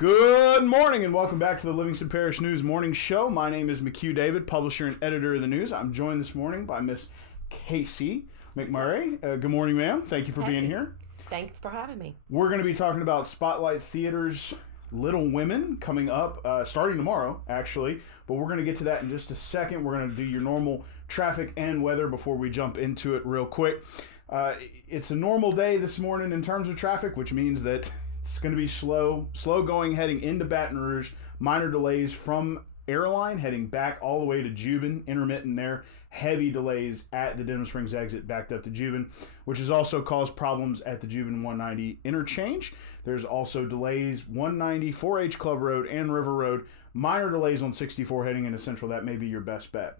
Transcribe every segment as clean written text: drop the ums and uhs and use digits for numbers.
Good morning and welcome back to the Livingston Parish News Morning Show. My name is McHugh David, publisher and editor of the news. I'm joined this morning by Miss Casie McMurray. Good morning, ma'am. Thank you for being here. Thanks for having me. We're going to be talking about Spotlight Theater's Little Women coming up, starting tomorrow, actually. But we're going to get to that in just a second. We're going to do your normal traffic and weather before we jump into it real quick. It's a normal day this morning in terms of traffic, which means that it's going to be slow going heading into Baton Rouge. Minor delays from Airline heading back all the way to Juban. Intermittent there. Heavy delays at the Denham Springs exit backed up to Juban, which has also caused problems at the Juban 190 interchange. There's also delays 190, 4H Club Road, and River Road. Minor delays on 64 heading into Central. That may be your best bet.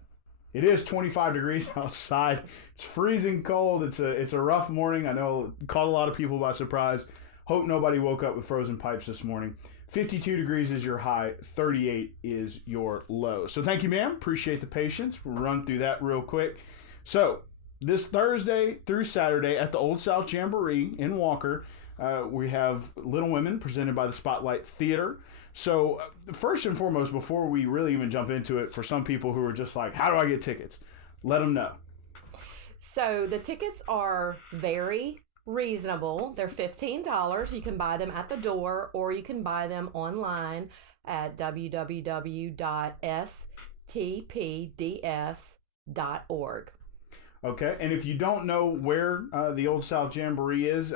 It is 25 degrees outside. It's freezing cold. It's a rough morning. I know it caught a lot of people by surprise. Hope nobody woke up with frozen pipes this morning. 52 degrees is your high, 38 is your low. So thank you, ma'am. Appreciate the patience. We'll run through that real quick. So this Thursday through Saturday at the Old South Jamboree in Walker, we have Little Women presented by the Spotlight Theater. So first and foremost, before we really even jump into it, for some people who are just like, how do I get tickets? Let them know. So the tickets are very reasonable. They're $15. You can buy them at the door or you can buy them online at www.stpds.org. Okay, and if you don't know where the Old South Jamboree is,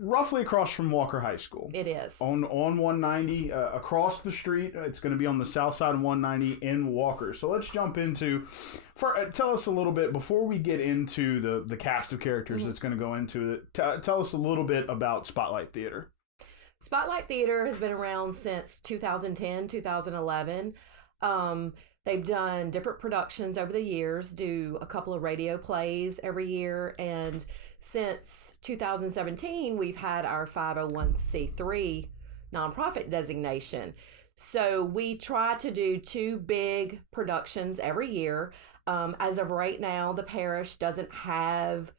roughly across from Walker High School. It is. On 190, across the street. It's going to be on the south side of 190 in Walker. So let's jump into, tell us a little bit, before we get into the cast of characters that's going to go into it, tell us a little bit about Spotlight Theater. Spotlight Theater has been around since 2010, 2011. They've done different productions over the years, do a couple of radio plays every year, and since 2017, we've had our 501c3 nonprofit designation. So we try to do 2 big productions every year. As of right now, the parish doesn't have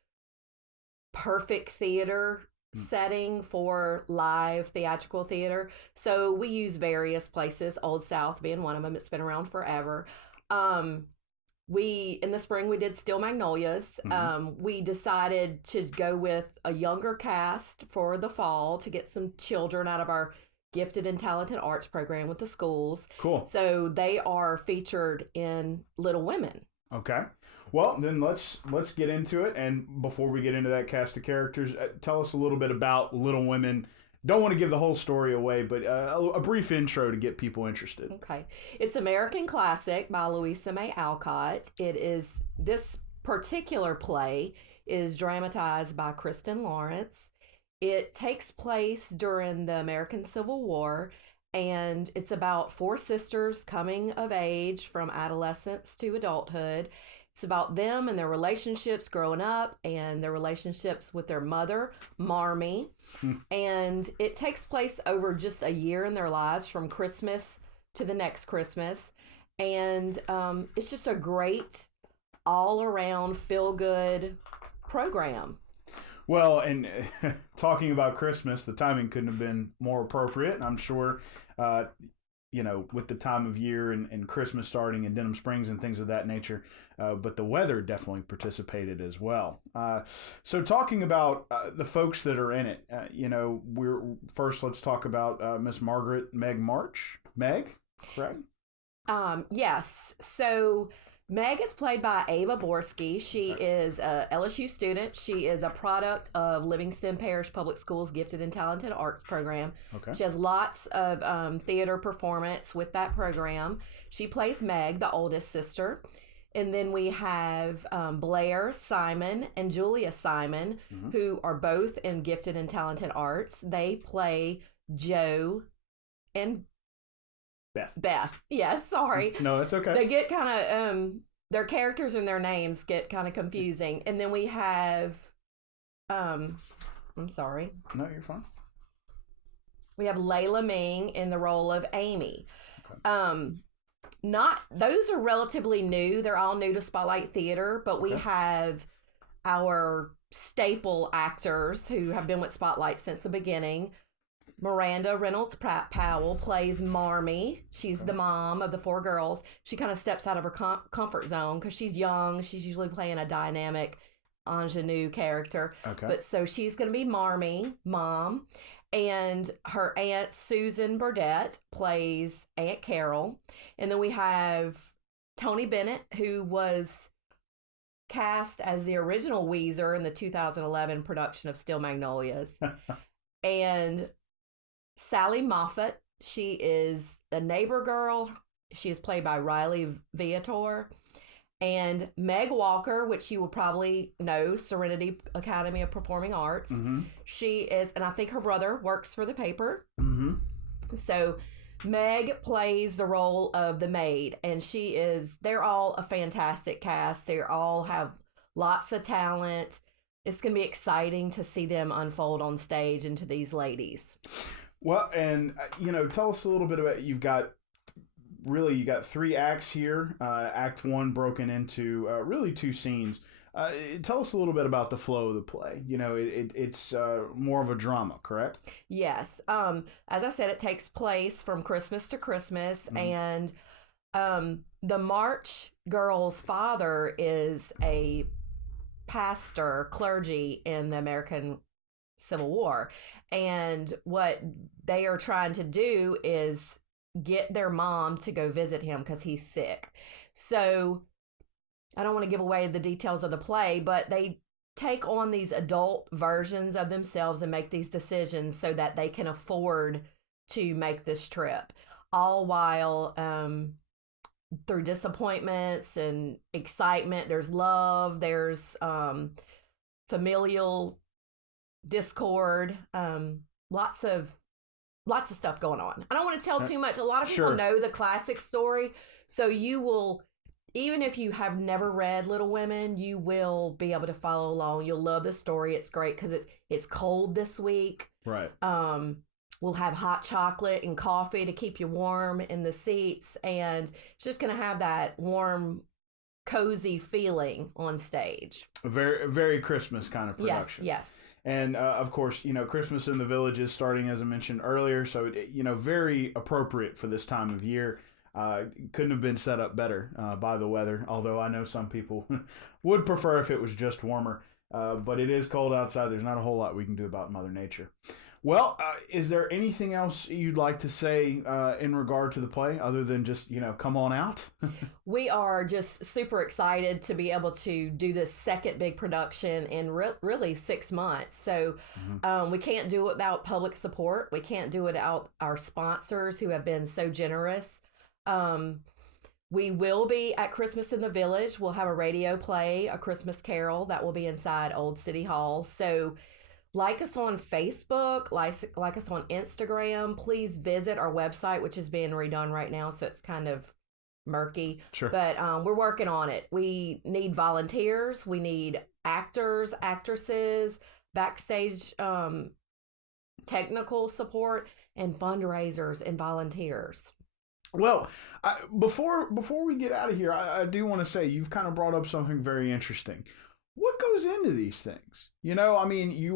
perfect theater setting for live theatrical theater. So we use various places, Old South being one of them. It's been around forever. In the spring, we did Steel Magnolias. We decided to go with a younger cast for the fall to get some children out of our gifted and talented arts program with the schools. Cool. So they are featured in Little Women. Okay. Well, then let's get into it. And before we get into that cast of characters, tell us a little bit about Little Women. Don't want to give the whole story away, but a brief intro to get people interested. Okay. It's American Classic by Louisa May Alcott. This particular play is dramatized by Kristen Lawrence. It takes place during the American Civil War, and it's about 4 sisters coming of age from adolescence to adulthood. It's about them and their relationships growing up and their relationships with their mother, Marmee. And it takes place over just a year in their lives from Christmas to the next Christmas. And it's just a great all-around feel-good program. Well, and talking about Christmas, the timing couldn't have been more appropriate. I'm sure, with the time of year and Christmas starting in Denham Springs and things of that nature. But the weather definitely participated as well. So talking about the folks that are in it, let's talk about Miss Margaret Meg March. Meg, correct? Yes. So Meg is played by Ava Borski. She is a LSU student. She is a product of Livingston Parish Public Schools Gifted and Talented Arts Program. Okay. She has lots of theater performance with that program. She plays Meg, the oldest sister. And then we have Blair Simon and Julia Simon, who are both in Gifted and Talented Arts. They play Joe and Beth. Yes, sorry. No, that's okay. They get kind of, their characters and their names get kind of confusing. And then we have, I'm sorry. No, you're fine. We have Layla Ming in the role of Amy. Okay. Those are relatively new. They're all new to Spotlight Theater, but we have our staple actors who have been with Spotlight since the beginning. Miranda Reynolds Powell plays Marmee. She's the mom of the 4 girls. She kind of steps out of her comfort zone because she's young. She's usually playing a dynamic ingenue character. Okay. But so she's going to be Marmee, mom. And her aunt Susan Burdett plays Aunt Carol. And then we have Tony Bennett, who was cast as the original Weezer in the 2011 production of Steel Magnolias. And Sally Moffat, she is the neighbor girl. She is played by Riley Viator. And Meg Walker, which you will probably know, Serenity Academy of Performing Arts. Mm-hmm. She is, and I think her brother works for the paper. Mm-hmm. So Meg plays the role of the maid, and they're all a fantastic cast. They all have lots of talent. It's going to be exciting to see them unfold on stage into these ladies. Well, and, tell us a little bit about, you got 3 acts here. Act 1 broken into really 2 scenes. Tell us a little bit about the flow of the play. It's more of a drama, correct? Yes. As I said, it takes place from Christmas to Christmas, and the March girl's father is a clergy in the American Civil War, and what they are trying to do is get their mom to go visit him because he's sick. So I don't want to give away the details of the play, but they take on these adult versions of themselves and make these decisions so that they can afford to make this trip, all while through disappointments and excitement, there's love, there's familial discord, lots of stuff going on. I don't want to tell too much. A lot of people know the classic story, so you will, even if you have never read Little Women, you will be able to follow along. You'll love the story. It's great because it's cold this week. Right. We'll have hot chocolate and coffee to keep you warm in the seats, and it's just going to have that warm, cozy feeling on stage. A very, very Christmas kind of production. Yes. And, of course, Christmas in the Village is starting, as I mentioned earlier, so, very appropriate for this time of year. Couldn't have been set up better by the weather, although I know some people would prefer if it was just warmer. But it is cold outside. There's not a whole lot we can do about Mother Nature. Well, is there anything else you'd like to say in regard to the play other than just, come on out? We are just super excited to be able to do this second big production in really 6 months. So we can't do it without public support. We can't do it without our sponsors who have been so generous. We will be at Christmas in the Village. We'll have a radio play, A Christmas Carol, that will be inside Old City Hall. So like us on Facebook, like us on Instagram. Please visit our website, which is being redone right now, so it's kind of murky. Sure. But we're working on it. We need volunteers. We need actors, actresses, backstage technical support, and fundraisers and volunteers. Well, before we get out of here, I do want to say you've kind of brought up something very interesting. What goes into these things? You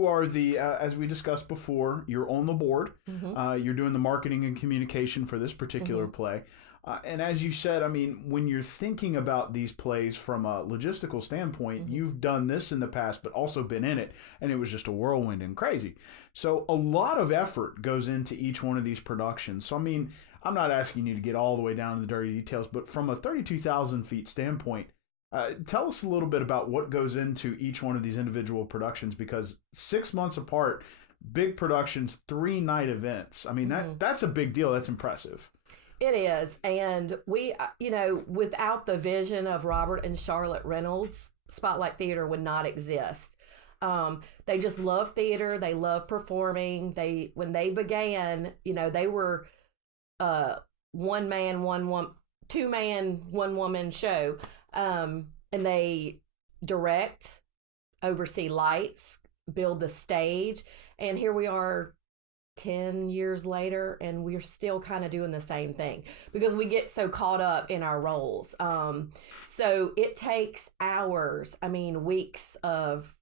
are the, as we discussed before, you're on the board. You're doing the marketing and communication for this particular play. And as you said, when you're thinking about these plays from a logistical standpoint, you've done this in the past, but also been in it, and it was just a whirlwind and crazy. So a lot of effort goes into each one of these productions. So, I'm not asking you to get all the way down to the dirty details, but from a 32,000 feet standpoint, tell us a little bit about what goes into each one of these individual productions, because 6 months apart, big productions, 3-night events. That's a big deal. That's impressive. It is. And we, without the vision of Robert and Charlotte Reynolds, Spotlight Theater would not exist. They just love theater. They love performing. When they began, they were one man, one woman, 2-man, 1-woman show. And they direct, oversee lights, build the stage. And here we are 10 years later, and we're still kind of doing the same thing because we get so caught up in our roles. So it takes hours, weeks of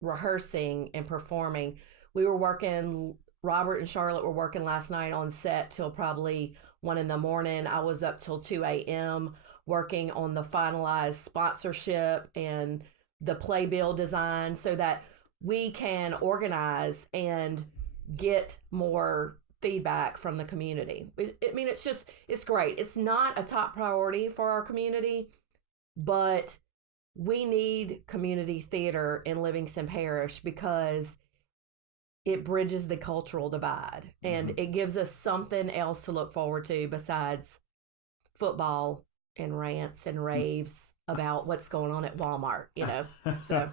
rehearsing and performing. We were working Robert and Charlotte were working last night on set till probably 1 in the morning. I was up till 2 a.m. working on the finalized sponsorship and the playbill design so that we can organize and get more feedback from the community. I mean, it's great. It's not a top priority for our community, but we need community theater in Livingston Parish because it bridges the cultural divide and it gives us something else to look forward to besides football and rants and raves about what's going on at Walmart, So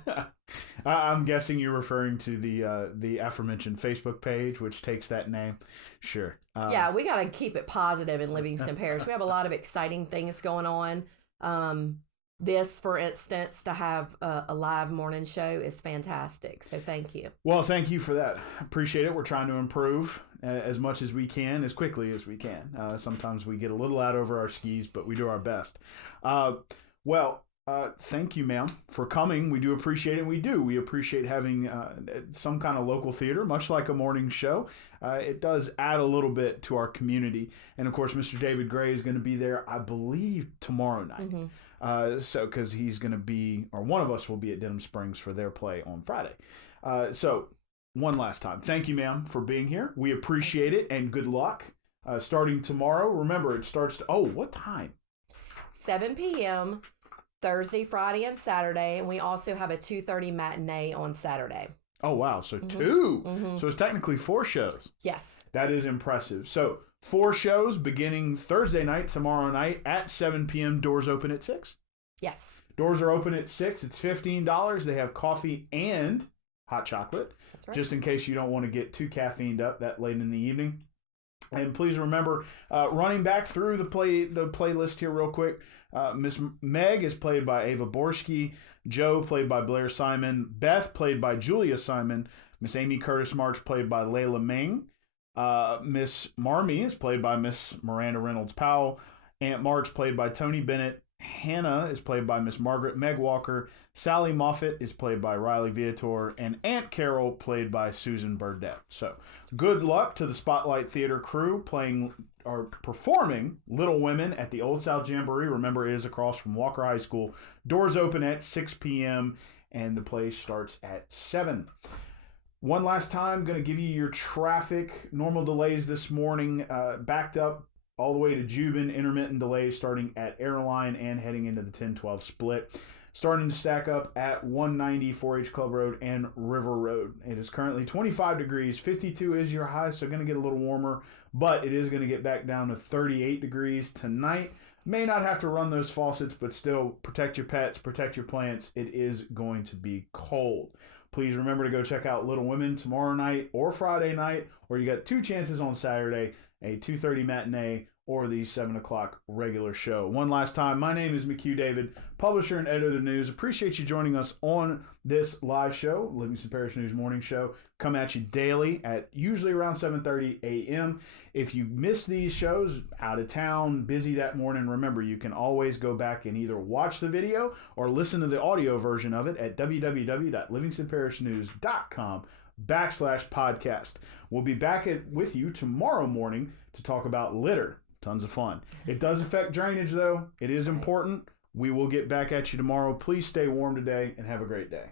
I'm guessing you're referring to the aforementioned Facebook page, which takes that name. Sure. Yeah, we got to keep it positive in Livingston Parish. We have a lot of exciting things going on. This, for instance, to have a live morning show is fantastic. So thank you. Well, thank you for that. Appreciate it. We're trying to improve as much as we can, as quickly as we can. Sometimes we get a little out over our skis, but we do our best. Thank you, ma'am, for coming. We do appreciate it. We appreciate having some kind of local theater, much like a morning show. It does add a little bit to our community. And, of course, Mr. David Gray is going to be there, I believe, tomorrow night. Because he's going to be, or one of us will be at Denham Springs for their play on Friday. So, one last time, thank you, ma'am, for being here. We appreciate it, and good luck. Starting tomorrow. Remember, it starts, what time? 7 p.m., Thursday, Friday, and Saturday, and we also have a 2:30 matinee on Saturday. Oh, wow. So 2. So it's technically 4 shows. Yes. That is impressive. So 4 shows beginning Thursday night, tomorrow night at 7 p.m. Doors open at 6? Yes. Doors are open at 6. It's $15. They have coffee and hot chocolate. That's right. Just in case you don't want to get too caffeined up that late in the evening. And please remember, running back through the playlist here real quick, Miss Meg is played by Ava Borski, Joe played by Blair Simon, Beth played by Julia Simon, Miss Amy Curtis March played by Layla Ming, Miss Marmee is played by Miss Miranda Reynolds Powell, Aunt March played by Tony Bennett, Hannah is played by Miss Margaret Meg Walker, Sally Moffat is played by Riley Viator, and Aunt Carol played by Susan Burdett. So good luck to the Spotlight Theater crew performing Little Women at the Old South Jamboree. Remember, it is across from Walker High School. Doors open at 6 p.m. and the play starts at 7. One last time, going to give you your traffic. Normal delays this morning, backed up all the way to Jubin, intermittent delays starting at Airline and heading into the 10-12 split. Starting to stack up at 190 4H Club Road and River Road. It is currently 25 degrees. 52 is your high, so going to get a little warmer, but it is going to get back down to 38 degrees tonight. May not have to run those faucets, but still protect your pets, protect your plants. It is going to be cold. Please remember to go check out Little Women tomorrow night or Friday night, or you got 2 chances on Saturday, a 2:30 matinee or the 7 o'clock regular show. One last time, my name is McHugh David, publisher and editor of the news. Appreciate you joining us on this live show, Livingston Parish News Morning Show. Come at you daily at usually around 7:30 a.m. If you miss these shows, out of town, busy that morning, remember you can always go back and either watch the video or listen to the audio version of it at www.livingstonparishnews.com/podcast. We'll be back with you tomorrow morning to talk about litter. Tons of fun. It does affect drainage, though. It is important. We will get back at you tomorrow. Please stay warm today and have a great day.